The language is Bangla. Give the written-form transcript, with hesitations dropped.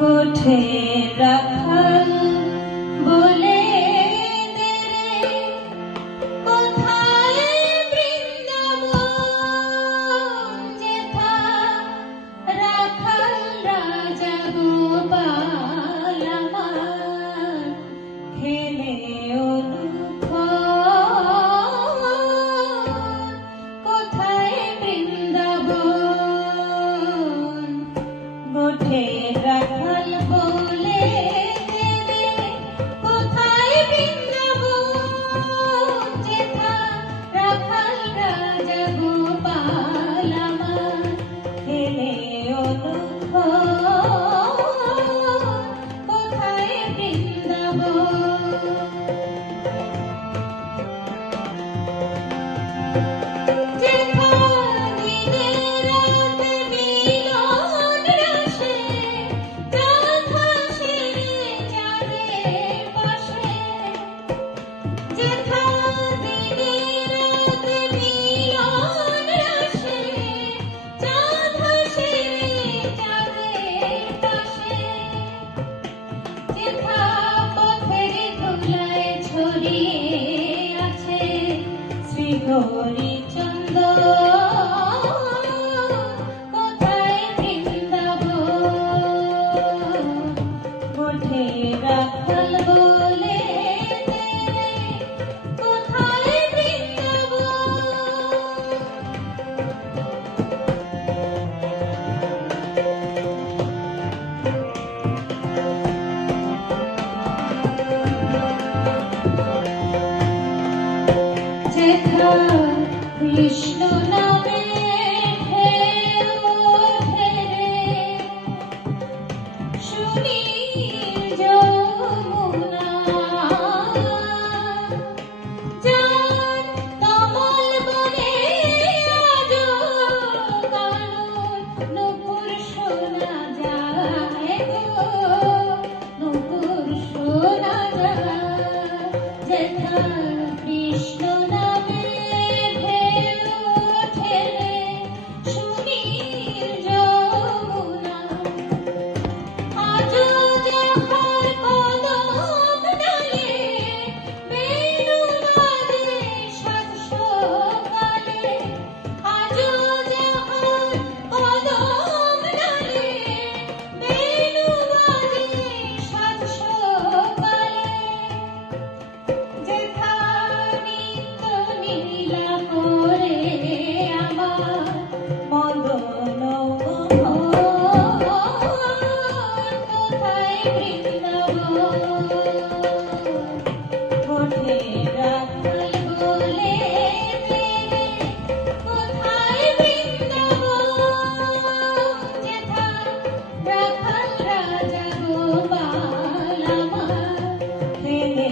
গোঠে রাখাল বলে দে রে, কোথায় বৃন্দাবন, যেথা রাখাল রাজা গোপাল আমার খেলে কোথায় বৃন্দাবন। গোঠে রাখাল বলে দে রে, কোথায় বৃন্দাবন, যেথা রাখাল রাজা গোপাল আমার খেলে কোথায় বৃন্দাবন। হরিচন্দ্র কোথায় বৃন্দাবন। গোঠে রাখাল বলে দে রে, কোথায় বৃন্দাবন। যেথা কৃষ্ণ নামে ঢেউ ওঠে রে, সুনীল যমুনা, যার কমল বনে আজো কানন নূপুর শোনা যায় গো, নূপুর শোনা যায়। যেথা কৃষ্ণ নামে ঢেউ ওঠে রে, সুনীল যমুনা, আজো যাহার কদম ডালে বেণু বাজে সাত সকালে, আজো যাহার কদম ডালে বেণু বাজে সাত সকালে, যেথা নিত্য লীলা করে আমার মদন মোহন, কোথায় বৃন্দাবন। গোঠে রাখাল বলে দে রে, কোথায় বৃন্দাবন, যেথা রাখাল রাজা গোপাল আমার খেলে